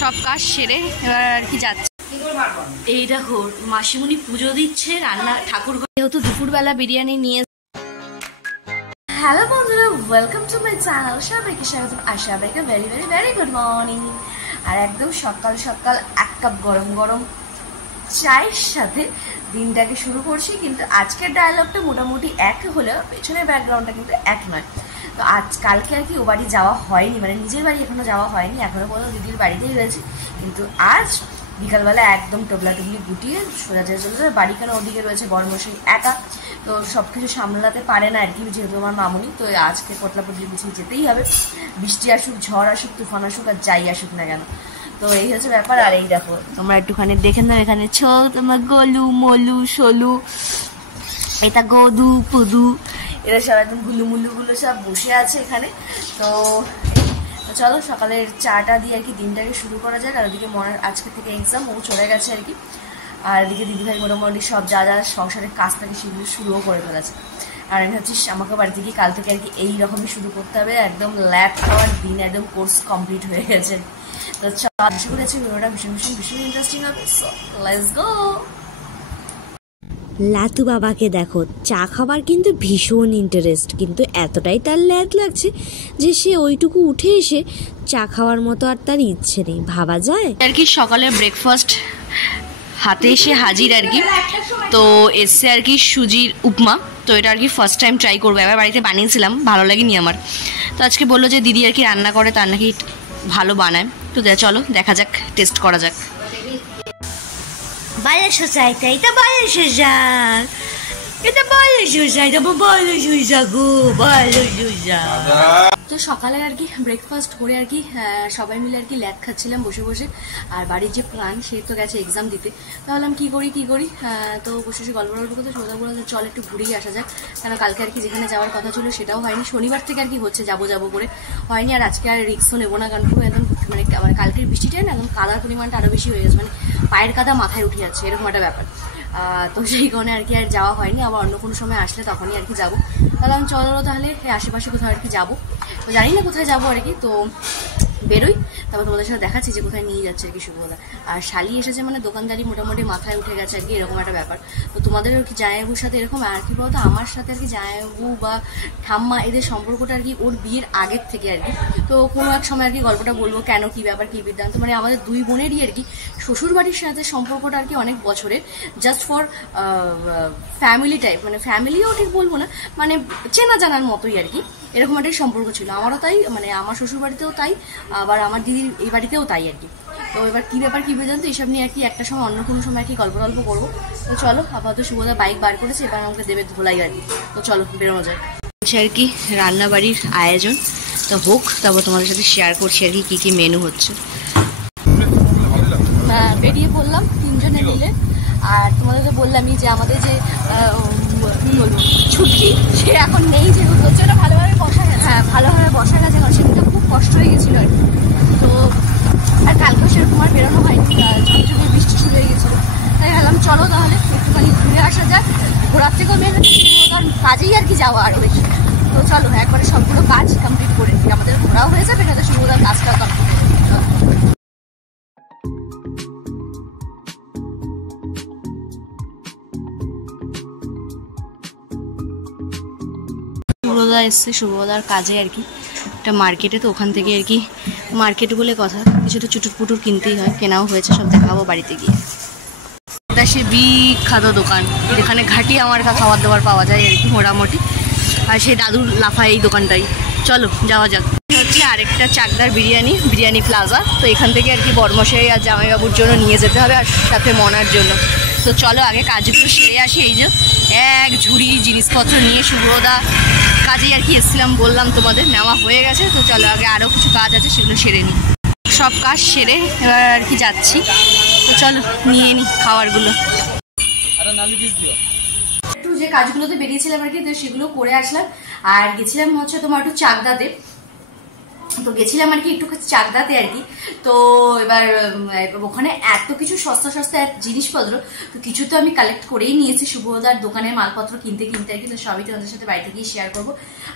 সব কাজ সেরে এবার আর কি যাচ্ছে। এই দেখো মাসিমণি পুজো দিচ্ছে, রান্না ঠাকুর যেহেতু দুপুরবেলা বিরিয়ানি নিয়ে। হ্যালো বন্ধুরা, ওয়েলকাম টু মাই চ্যানেল। সবাইকে স্বাগত। আর সবাইকে very very very good morning. আর একদম সকাল সকাল এক কাপ গরম গরম চায়ের সাথে দিনটাকে শুরু করছি। কিন্তু আজকের ডায়লগটা মোটামুটি এক হলেও পেছনের ব্যাকগ্রাউন্ডটা কিন্তু এক নয়। তো কালকে আর কি ও বাড়ি যাওয়া হয়নি, মানে নিজের বাড়ি এখনো যাওয়া হয়নি, এখনো পর্যন্ত দিদির বাড়িতেই রয়েছে। কিন্তু আজ বিকালবেলা একদম টোবলা টুবলি গুটিয়ে সোজা চলে যাবে বাড়ি। কেন ওদিকে রয়েছে বড়মশাই একা, তো সব কিছু সামলাতে পারে না আর কি, যেহেতু আমার মামুনি। তো আজকে পটলাপটলির পিছিয়ে যেতেই হবে, বৃষ্টি আসুক, ঝড় আসুক, তুফান আসুক, আর যাই আসুক না কেন। তো এই হচ্ছে ব্যাপার। আর এই দেখো তোমরা একটুখানি দেখে নাও, এখানে তোমার গলু মলু সলু, এটা গদু পুদু, এরা সব একদম গুলুমুলুগুলো সব বসে আছে এখানে। তো চলো সকালের চাটা দিয়ে আর কি দিনটাকে শুরু করা যায়। আর ওদিকে মনের আজকে থেকে এক্সাম, ও চলে গেছে আর কি। আর এদিকে দিদিভাই মোটামুটি সব যা যা সংসারের কাজ থাকে সেগুলো শুরুও করে ফেলেছে। আর আমি ভাবছি আমাকে বাড়িতে গিয়ে কাল থেকে আর কি এইরকমই শুরু করতে হবে, একদম ল্যাব খাওয়ার দিন, একদম কোর্স কমপ্লিট হয়ে গেছে। তো আশা করেছি ভিডিওটা ভীষণ ভীষণ ভীষণ ইন্টারেস্টিং হবে। So let's go. লাতু বাবাকে দেখো, চা খাবার কিন্তু ভীষণ ইন্টারেস্ট, কিন্তু এতটাই তার ল্যাদ লাগছে যে সে ওইটুকু উঠে এসে চা খাওয়ার মতো আর তার ইচ্ছে নেই। ভাবা যায় আর কি সকালের ব্রেকফাস্ট হাতে এসে হাজির আর কি। তো এসছে আর কি সুজির উপমা। তো এটা আর কি ফার্স্ট টাইম ট্রাই করবো, এবার বাড়িতে বানিয়েছিলাম, ভালো লাগেনি আমার। তো আজকে বললো যে দিদি আর কি রান্না করে, তার নাকি ভালো বানায়। তো চলো দেখা যাক, টেস্ট করা যাক। বয়স চাইতে এটা বয়স যাক, এটা বয়স চাইতে বয়স গো বয়স। তো সকালে আর কি ব্রেকফাস্ট করে আর কি সবাই মিলে আর কি ল্যাদ খাচ্ছিলাম বসে বসে। আর বাড়ির যে প্ল্যান, সে তো গেছে এক্সাম দিতে। ভাবলাম কি করি তো বসে বসে গল্প করতে সৌদা বলে চল একটু ঘুরেই আসা যাক। কেন কালকে আর কি যেখানে যাওয়ার কথা ছিল সেটাও হয়নি, শনিবার থেকে আর কি হচ্ছে যাবো করে হয়নি। আর আজকে আর রিক্সও নেবো না, কারণ পুরো একদম মানে কালকের বৃষ্টিটাই না একদম কাদার পরিমাণটা আরও বেশি হয়ে গেছে, মানে পায়ের কাদা মাথায় উঠে যাচ্ছে, এরকম একটা ব্যাপার। তো সেই কারণে আর কি আর যাওয়া হয়নি। আবার অন্য কোনো সময় আসলে তখনই আর কি যাবো। তাহলে আমি চলো তাহলে আশেপাশে কোথাও আর কি যাবো, তো জানি না কোথায় যাবো আর কি। তো বেরোই, তারপর তোমাদের সাথে দেখাচ্ছি যে কোথায় নিয়ে যাচ্ছে আর কি শুভদা। আর শালি এসেছে মানে দোকানদারি মোটামুটি মাথায় উঠে গেছে আর কি, এরকম একটা ব্যাপার। তো তোমাদের আর কি জামাইবাবুর সাথে এরকম আর কি বলতো, আমার সাথে আর কি জামাইবাবু বা ঠাম্মা এদের সম্পর্কটা আর কি ওর বিয়ের আগের থেকে আর কি। তো কোনো এক সময় আর কি গল্পটা বলবো কেন, কি ব্যাপার, কি বৃত্তান্ত। মানে আমাদের দুই বোনেরই আর কি শ্বশুর বাড়ির সাথে সম্পর্কটা আর কি অনেক বছরের, জাস্ট ফর ফ্যামিলি টাইপ, মানে ফ্যামিলিও ঠিক বলবো না, মানে চেনা জানার মতোই আর কি, এরকম একটা সম্পর্ক ছিল। আমারও তাই, মানে আমার শ্বশুর বাড়িতেও তাই, আবার আমার দিদির এই বাড়িতেও তাই আর কি। তো এবার কী ব্যাপার কী পর্যন্ত এইসব নিয়ে আর কি একটা সময় অন্য কোনো সময় আর কি গল্প করবো। তো চলো, আপাতত শুভদা বাইক বার করেছে, এবার আমাকে দেবে ধোলাই আর কি। তো চলো বেরোনো যায় আর কি। রান্নাবাড়ির আয়োজন তো হোক, তারপর তোমাদের সাথে শেয়ার করছি আর কি কী মেনু হচ্ছে। হ্যাঁ, বেরিয়ে পড়লাম তিনজনে মিলে। আর তোমাদেরকে বললামই যে আমাদের যে কী বলবো ছুটি, সে এখন নেই, যেহেতু হচ্ছে ওটা ভালোভাবে বসা গেছে। হ্যাঁ, ভালোভাবে বসা গেছে, কারণ সেদিনটা খুব কষ্ট হয়ে গেছিলো আর কি। তো আর কালকে সেরকম আর বেরোনো হয়নি, ঝমঝমে বৃষ্টি শুরু হয়ে গেছিলো। তাই ভাবলাম চলো তাহলে একটুখানি ঘুরে আসা যাক। ঘোরার থেকেও বের হচ্ছে, কারণ কাজেই আর কি যাওয়া আরও বেশি। তো চলো একবারে সবগুলো কাজ কমপ্লিট করে আমাদের ঘোরাও হয়ে যাবে, এটা শুভদার কাজটাও কমপ্লিট হয়ে যাবে। শুভদা এসছে শুভদার কাজে আর কি, একটা মার্কেটে। তো ওখান থেকে আর কি মার্কেট বলে কথা, কিছুটা চুটুর পুটুর কিনতেই হয়, কেনাও হয়েছে, সব দেখাবো বাড়িতে গিয়ে। এটা সে বিখ্যাত দোকান, যেখানে ঘাটি আমার খাবার দাবার পাওয়া যায় আর কি মোটামুটি। আর সেই দাদুর লাফা এই দোকানটাই। চলো যাওয়া যাক। হচ্ছে আরেকটা চাকদার বিরিয়ানি প্লাজা। তো এখান থেকে আর কি বড়মশাই আর জামাইবাবুর জন্য নিয়ে যেতে হবে, আর সাথে মনার জন্য। তো চলো আগে কাজগুলো সেরে আসি। এই যে এক ঝুড়ি জিনিসপত্র নিয়ে শুভদা কাজেই আর কি এসেছিলাম, বললাম তোমাদের নেওয়া হয়ে গেছে। তো চলো আগে আরও কিছু কাজ আছে, সেগুলো সেরে নিই। সব কাজ সেরে এবার আর কি যাচ্ছি। তো চলো নিয়ে নিই খাবারগুলো। একটু যে কাজগুলোতে বেরিয়েছিলাম আর কি, তো সেগুলো করে আসলাম। আর গেছিলাম হচ্ছে তোমার একটু চাকদাতে। তো গেছিলাম আর কি একটু চাকদাতে আর কি। তো এবার ওখানে এত কিছু সস্তা সস্তা জিনিসপত্র, তো কিছু তো আমি কালেক্ট করেই নিয়েছি শুভদার দোকানের মালপত্র কিনতে কিনতে আর কি। তো সবই তোমাদের সাথে বাড়িতে গিয়ে শেয়ার করবো।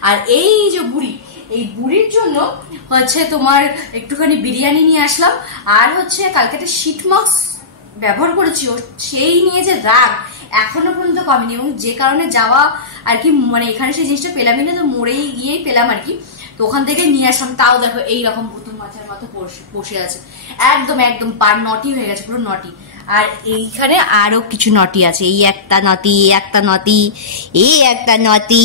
আর এই যে বুড়ি, এই বুড়ির জন্য হচ্ছে তোমার একটুখানি বিরিয়ানি নিয়ে আসলাম। আর হচ্ছে কালকে একটা শীত মাস্ক ব্যবহার করেছি, ও সেই নিয়ে যে রাগ এখনো পর্যন্ত কমেনি। এবং যে কারণে যাওয়া আর কি, মানে এখানে সেই জিনিসটা পেলামই না, তো মরেই গিয়েই পেলাম আর কি। তো ওখান থেকে নিয়ে আসলাম, তাও দেখো এইরকম পুতুল মাছের মতো বসে আছে, একদম একদম পার নটি হয়ে গেছে, পুরো নটি। আর এইখানে আরো কিছু নটি আছে, এই একটা নটি, একটা নটি, এই একটা নটি।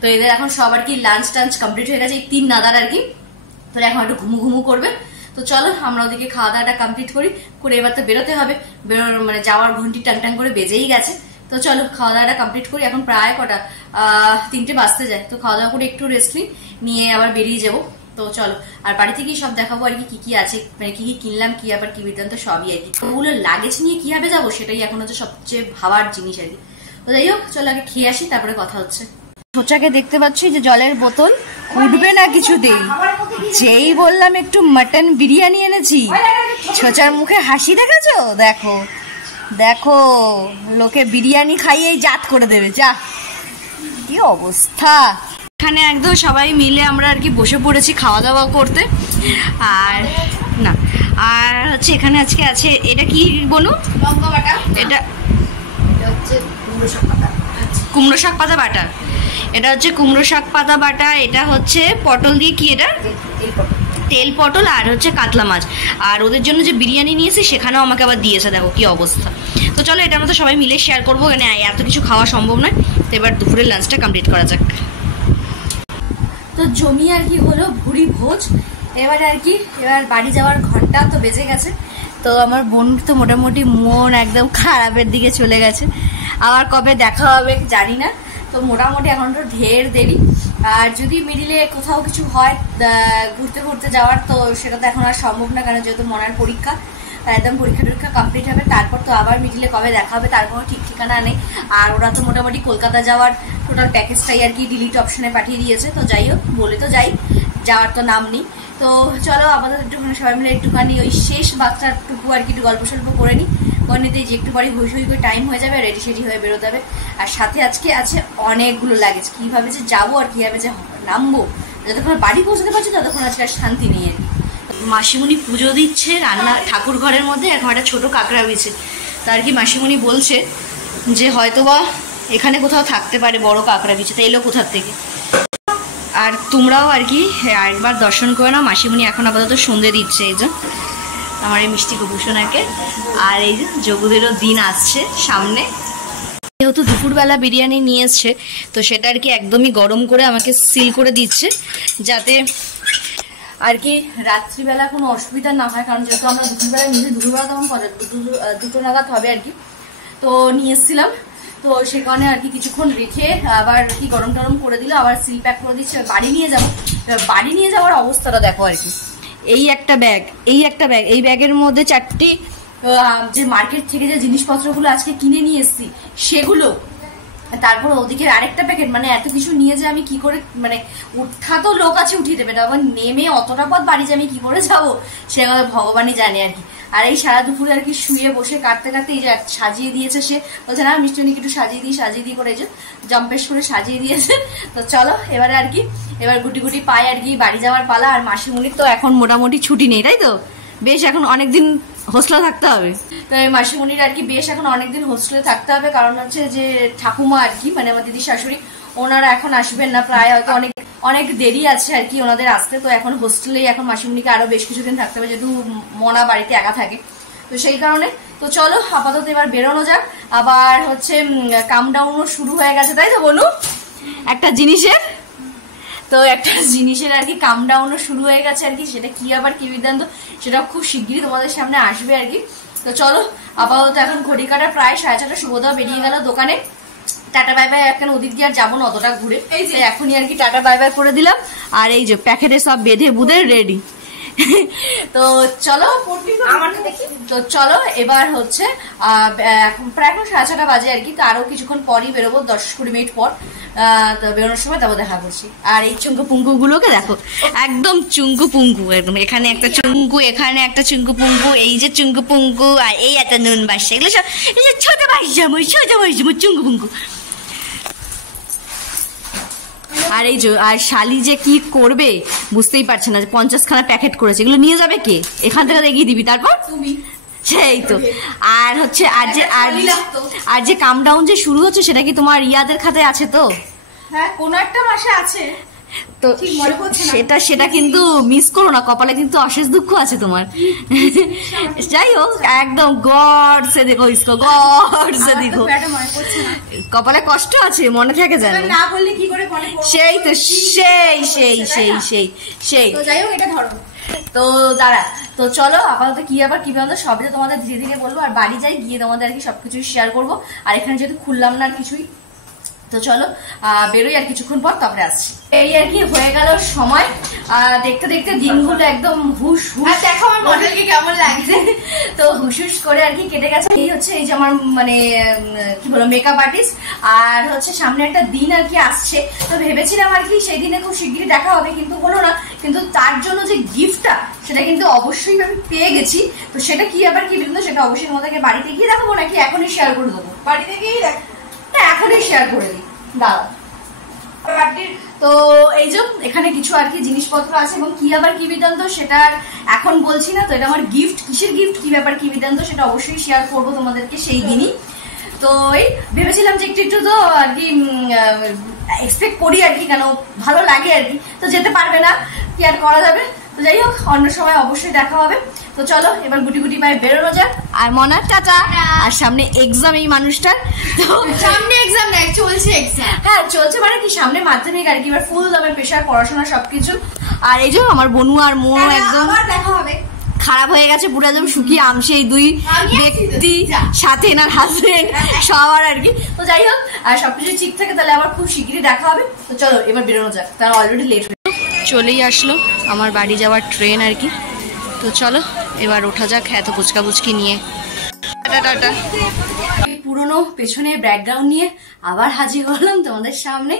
তো এদের এখন সব আর কি লাঞ্চ টাঞ্চ কমপ্লিট হয়ে গেছে, এই 3 নাদার আর কি। তো এখন একটু ঘুমু ঘুমু করবে। তো চলো আমরা ওদিকে খাওয়া দাওয়াটা কমপ্লিট করে এবার তো বেরোতে হবে, মানে যাওয়ার ঘন্টি টাং টাং করে বেজেই গেছে। তো চলো খাওয়া দাওয়াটা কমপ্লিট করি। এখন প্রায় কটা 3টে বাজতে যায়। তো খাওয়া দাওয়া করে একটু রেস্ট নিয়ে আবার বেরিয়ে যাবো। তো চলো, আর বাড়িতে গিয়ে সব দেখাবো আর কি কি আছে, মানে কি কি কিনলাম, কি আবার কি বৃত্তান্ত সবই আর কি। ওগুলো লাগেজ নিয়ে কিভাবে যাবো সেটাই এখন হচ্ছে সবচেয়ে ভাবার জিনিস আর কি। তো যাই হোক, চলো আগে খেয়ে আসি, তারপরে কথা হচ্ছে। ছোচাকে দেখতে পাচ্ছি যে জলের বোতল উঠবে না কিছুতেই, যেই বললাম একটু মাটন বিরিয়ানি এনেছি, ছোচার মুখে হাসি দেখেছো? দেখো দেখো, লোকে বিরিয়ানি খাইয়েই জাত করে দেবে, যা কি অবস্থা। এখানে একদম সবাই মিলে আমরা আর কি বসে পড়েছি খাওয়া দাওয়া করতে। আর না, আর হচ্ছে এখানে আজকে আছে, এটা কি বলো, লঙ্কা বাটা, এটা হচ্ছে কুমড়ো শাক পাতা বাটা, এটা হচ্ছে কুমড়ো শাক পাতা বাটা, এটা হচ্ছে পটল দিয়ে, কি এটা তেল পটল, আর হচ্ছে কাতলা মাছ। আর ওদের জন্য যে বিরিয়ানি নিয়েছি সেখানেও আমাকে আবার দিয়েছে, দেখো কি অবস্থা। তো চলো এটা আমরা তো সবাই মিলে শেয়ার করবো, মানে এত কিছু খাওয়া সম্ভব নয়। তো এবার দুপুরের লাঞ্চটা কমপ্লিট করা যাক। তো জমি আর কি হলো ভুড়ি ভোজ। এবার আর কি এবার বাড়ি যাওয়ার ঘন্টা তো বেজে গেছে। তো আমার বোন তো মোটামুটি মন একদম খারাপের দিকে চলে গেছে, আবার কবে দেখা হবে জানি না। তো মোটামুটি এখন তো ঢের দেরি। আর যদি মিডিলে কোথাও কিছু হয় ঘুরতে ঘুরতে যাওয়ার, তো সেটা তো এখন আর সম্ভব না, কারণ যেহেতু মনের পরীক্ষা, একদম পরীক্ষা টরীক্ষা কমপ্লিট হবে, তারপর তো আবার মিডিলে কবে দেখা হবে তার কোনো ঠিক ঠিকানা নেই। আর ওরা তো মোটামুটি কলকাতা যাওয়ার টোটাল প্যাকেজটাই আর কি ডিলিট অপশনে পাঠিয়ে দিয়েছে। তো যাই হোক, বলে তো যাই, যাওয়ার তো নাম নেই। তো চলো আমাদের একটুখানি সবাই মিলে একটুখানি ওই শেষ বাচ্চাটুকু আর কি একটু গল্প সল্প করে নিই। নিতেই যে একটু বাড়ি হই করে টাইম হয়ে যাবে, রেডি সেডি হয়ে বেরোতে হবে। আর সাথে আজকে আছে অনেকগুলো লাগেজ, কিভাবে যে যাবো আর কিভাবে যে নামবো, যতক্ষণ বাড়ি পৌঁছতে পারছি ততক্ষণ আজকে আর শান্তি নেই আর কি। মাসিমণি পুজো দিচ্ছে রান্না ঠাকুর ঘরের মধ্যে, এখন একটা ছোটো কাঁকড়া বিছে। তা আর কি মাসিমণি বলছে যে হয়তোবা এখানে কোথাও থাকতে পারে বড় কাঁকড়া বিছে, তা এলো কোথার থেকে। আর তোমরাও আর কি আরেকবার দর্শন করে নাও। মাসিমণি এখন আপাতত সন্ধে দিচ্ছে, এই যে আমার এই মিষ্টি কুভূষণাকে। আর এই যে যোগুদেরও দিন আসছে সামনে, যেহেতু দুপুরবেলা বিরিয়ানি নিয়ে এসছে, তো সেটা আর কি একদমই গরম করে আমাকে সিল করে দিচ্ছে, যাতে আর কি রাত্রিবেলা কোনো অসুবিধা না হয়। কারণ যেহেতু আমরা দুপুরবেলা তখন 2টো নাগাদ হবে আর কি, তো নিয়ে এসেছিলাম। তো সে কারণে আর কি কিছুক্ষণ রেখে আবার কি গরম টরম করে দিল, আবার সিল প্যাক করে দিচ্ছে। বাড়ি নিয়ে যাবো, বাড়ি নিয়ে যাওয়ার অবস্থাটা দেখো আর কি। এই একটা ব্যাগ, এই ব্যাগের মধ্যে 4টি যে মার্কেট থেকে যে জিনিসপত্রগুলো আজকে কিনে নিয়ে এসেছি সেগুলো, তারপর ওদিকে আরেকটা প্যাকেট, মানে এত কিছু নিয়ে যে আমি কি করে, মানে উঠা তো লোক আছে উঠিয়ে দেবে না, আবার নেমে অতটা পথ বাড়ি যে আমি কি করে যাবো সে ভগবানই জানে আর কি। আর এই সারা দুপুরে আর কি শুয়ে বসে কাটতে কাটতে এই যে সাজিয়ে দিয়েছে, সে বলছে না মিষ্টিকে একটু সাজিয়ে দিই করে এই যে জম্পেশ করে সাজিয়ে দিয়েছে। তো চলো এবারে আর কি এবার গুটি গুটি পায়ে আর কি বাড়ি যাওয়ার পালা। আর মাসিমণির তো এখন মোটামুটি ছুটি নেই, তাই তো বেশ এখন অনেকদিন হোস্টেলে থাকতে হবে। তাই মাসিমণির আর কি বেশ এখন অনেকদিন হোস্টেলে থাকতে হবে, কারণ হচ্ছে যে ঠাকুমা আর কি, মানে আমার দিদির শাশুড়ি, ওনারা এখন আসবেন না, প্রায় হয়তো অনেক দেরি আছে আর কি ওনাদের আসতে। তো এখন হোস্টেলেই এখন মাসিমণিকে আরো বেশ কিছুদিন থাকতে হবে, যেহেতু মনা বাড়িতে একা থাকে, তো সেই কারণে। তো চলো আপাতত এবার বেরোনো যাক। আবার হচ্ছে কামডাউনও শুরু হয়ে গেছে, তাই তো বলু একটা জিনিসের, তো একটা জিনিসের আর কি কামডাউনও শুরু হয়ে গেছে আর কি। সেটা কি আবার কি বৃত্তান্ত সেটা খুব শিগগিরই তোমাদের সামনে আসবে আর কি। তো চলো আপাতত এখন ঘড়ি কাটা প্রায় 6:30, শুভদা বেরিয়ে গেল দোকানে। টাটা বাই বাই, এখন ওদিক দিয়ে আর যাবো না অতটা ঘুরে, এই যে এখনই আর কি টাটা বাই বাই করে দিলাম। আর এই যে প্যাকেটে সব বেঁধে বুধে রেডি। তো চলো তো চলো এবার হচ্ছে প্রায় এখন 6:30 বাজে আর কি। তো আরো কিছুক্ষণ পরই বেরোবো, 10-20 মিনিট পর তো বেরোনোর সময় তারপর দেখা করছি। আর এই চুঙ্কু পুঙ্কু গুলোকে দেখো, একদম চুঙ্কু পুঙ্কু, একদম এখানে একটা চুঙ্কু, এখানে একটা চুঙ্কু পুঙ্কু, এই যে চুঙ্কু পুঙ্কু, আর এই একটা নুন বাসা, এগুলো সব ছোট বাসামো চুঙ্কু পুঙ্কু। আর এই যে আর শালি যে কি করবে বুঝতেই পারছে না, 50খানা প্যাকেট করেছে, এগুলো নিয়ে যাবে কে? এখান থেকে এগিয়ে দিবি, তারপর তুমি সেই তো। আর হচ্ছে আর যে কাম ডাউন যে শুরু হচ্ছে সেটা কি তোমার ইয়াদের খাতায় আছে তো? হ্যাঁ, কোনো একটা মাসে আছে তো ঠিক মনে পড়ছে না। সেটা কিন্তু মিস করো না, কপালে কিন্তু অশেষ দুঃখ আছে তোমার। যাই হোক, একদম গড সে দেখো, ইসকো গড সে দেখো, মনে পড়ছে না, কপালে কষ্ট আছে, মনে থাকে জানো না বললে কি করে মনে পড়বে? সেই তো সেই তো যাই হোক, এটা ধরো। তো দাঁড়া, তো চলো আপাতত কি আবার কি বলতো সবই তো তোমাদের ধীরে ধীরে বলবো, আর বাড়ি যাই গিয়ে তোমাদের আর কি সবকিছু শেয়ার করবো। আর এখানে যেহেতু খুললাম না আর কিছুই, তো চলো বেরোই আর কিছুক্ষণ পর, তারপরে আসছি। এই আর কি হয়ে গেল সময়, দেখতে দেখতে দিনগুলো একদম হুশ হুশ, দেখো আমার মডেলকে কেমন লাগছে। তো হুশ করে আর কি কেটে গেছে। এই হচ্ছে এই যে আমার মানে কি বলো মেকআপ আর্টিস্ট, আর হচ্ছে সামনে একটা দিন আর কি আসছে, তো ভেবেছিলাম আর কি সেই দিনে খুব শিগগিরই দেখা হবে, কিন্তু হলো না। কিন্তু তার জন্য যে গিফটটা সেটা কিন্তু অবশ্যই আমি পেয়ে গেছি। তো সেটা কি আবার কি বিভিন্ন, সেটা অবশ্যই তোমাদেরকে বাড়িতে গিয়ে দেখাবো নাকি এখনই শেয়ার করে দেবো? বাড়িতে গিয়েই দেখ, এখনই শেয়ার করে দিই, দাঁড়াও। তো এই যে এখানে কিছু আর কি জিনিসপত্র আছে, এবং কি আবার কি বিধান্ত সেটা এখন বলছি না। তো এটা আমার গিফট, কিসের গিফট, কি ব্যাপার কি বিধান্ত সেটা অবশ্যই শেয়ার করবো তোমাদেরকে সেই দিনই। তো এই ভেবেছিলাম যে একটু একটু তো আর কি এক্সপেক্ট করি আর কি, কেন ভালো লাগে আর কি। তো যেতে পারবে না, কি আর করা যাবে। তো যাই হোক, অন্য সময় অবশ্যই দেখা হবে। তো চলো এবার গুটি গুটি পায়ে বেরোনো যাক। আর মনা টাটা। আর সামনে এক্সাম এই মানুষটার, তো সামনে এক্সাম নাই, চলছে এক্সাম। হ্যাঁ চলছে, মানে কি সামনে মাধ্যমিক আর কি, এবার ফুল দামের প্রেশার, পড়াশোনা সবকিছু। আর এই যে আমার বনু আর মো একদম আবার দেখা হবে। খারাপ হয়ে গেছে, পুরো একদম শুকিয়ে আমসে এই দুই ব্যক্তি, সাথে এনার হাজবেন্ড সবার আর কি। তো যাই হোক, আর সবকিছু ঠিক থাকে, তাহলে আবার খুব শিগগিরই দেখা হবে। তো চলো এবার বেরোনো যাক, তারা অলরেডি লেট হয়ে চলেই আসলো আমার বাড়ি যাওয়ার ট্রেন আর কি। তো চলো এবার ওঠা যাক, এত পুচকি নিয়ে। টাটা। পুরোনো পেছনে ব্যাকগ্রাউন্ড নিয়ে আবার হাজির হলাম তোমাদের সামনে।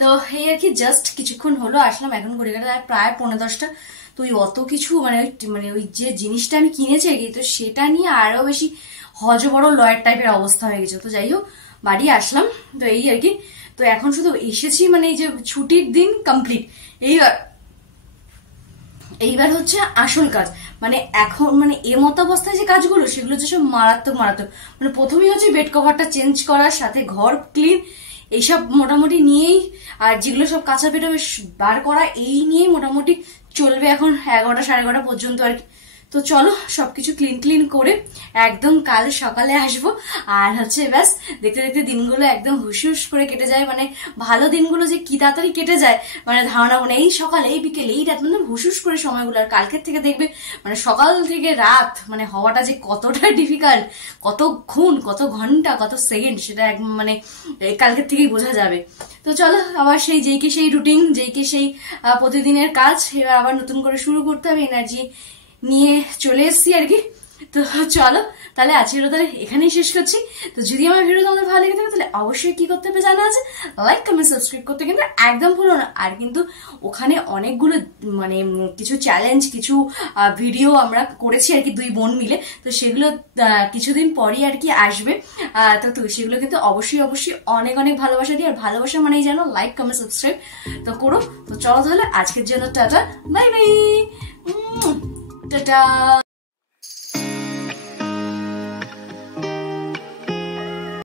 তো এই আর কি জাস্ট কিছুক্ষণ হলো আসলাম, এখন ঘড়ি কাটা প্রায় 9:30টা। তো ওই অত কিছু মানে ওই যে জিনিসটা আমি কিনেছি আর কি, তো সেটা নিয়ে আরো বেশি হজবড় লয়ার টাইপের অবস্থা হয়ে গেছে। তো যাই হোক, বাড়ি আসলাম। তো এই আর কি, তো এখন শুধু এসেছি, মানে এই যে ছুটির দিন কমপ্লিট, এইবার হচ্ছে আসল কাজ। মানে এখন মানে এমত অবস্থায় যে কাজগুলো, সেগুলো হচ্ছে সব মারাত্মক। মানে প্রথমেই হচ্ছে বেড কভারটা চেঞ্জ করার সাথে ঘর ক্লিন, এইসব মোটামুটি নিয়েই, আর যেগুলো সব কাঁচা পেটা বেশ বার করা, এই নিয়েই মোটামুটি চলবে এখন 11টা 11:30 পর্যন্ত আর কি। তো চলো সবকিছু ক্লিন করে একদম কাল সকালে আসবো। আর হচ্ছে ব্যাস দেখতে দেখতে দিনগুলো একদম হুশ করে কেটে যায়। মানে ভালো দিনগুলো যে কি তাড়াতাড়ি কেটে যায়, মানে ধারণা, মানে এই সকাল এই বিকেল এই রাত, মানে হুশ করে সময়গুলো। আর কালকের থেকে দেখবে মানে সকাল থেকে রাত মানে হওয়াটা যে কতটা ডিফিকাল্ট, কতক্ষণ, কত ঘন্টা, কত সেকেন্ড, সেটা মানে কালকের থেকেই বোঝা যাবে। তো চলো আবার সেই রুটিন, সেই প্রতিদিনের কাজ এবার আবার নতুন করে শুরু করতে হবে। এনার্জি নিয়ে চলে এসছি আর কি। তো চলো তাহলে আজকের তাহলে এখানেই শেষ করছি। তো যদি আমার ভিডিও তোমাদের ভালো লেগে থাকে তাহলে অবশ্যই কি করতে হবে জানা আছে, লাইক কমেন্ট সাবস্ক্রাইব করতে কিন্তু একদম ভুলো না। আর কিন্তু ওখানে অনেকগুলো মানে কিছু চ্যালেঞ্জ, কিছু ভিডিও আমরা করেছি আর কি দুই বোন মিলে। তো সেগুলো কিছুদিন পরই আর কি আসবে। তো সেগুলো কিন্তু অবশ্যই অনেক ভালোবাসা দিই। আর ভালোবাসা মানেই জানো লাইক কমেন্ট সাবস্ক্রাইব তো করো। তো চলো তাহলে আজকের জন্য টাটা, বাই বাই, টাটা।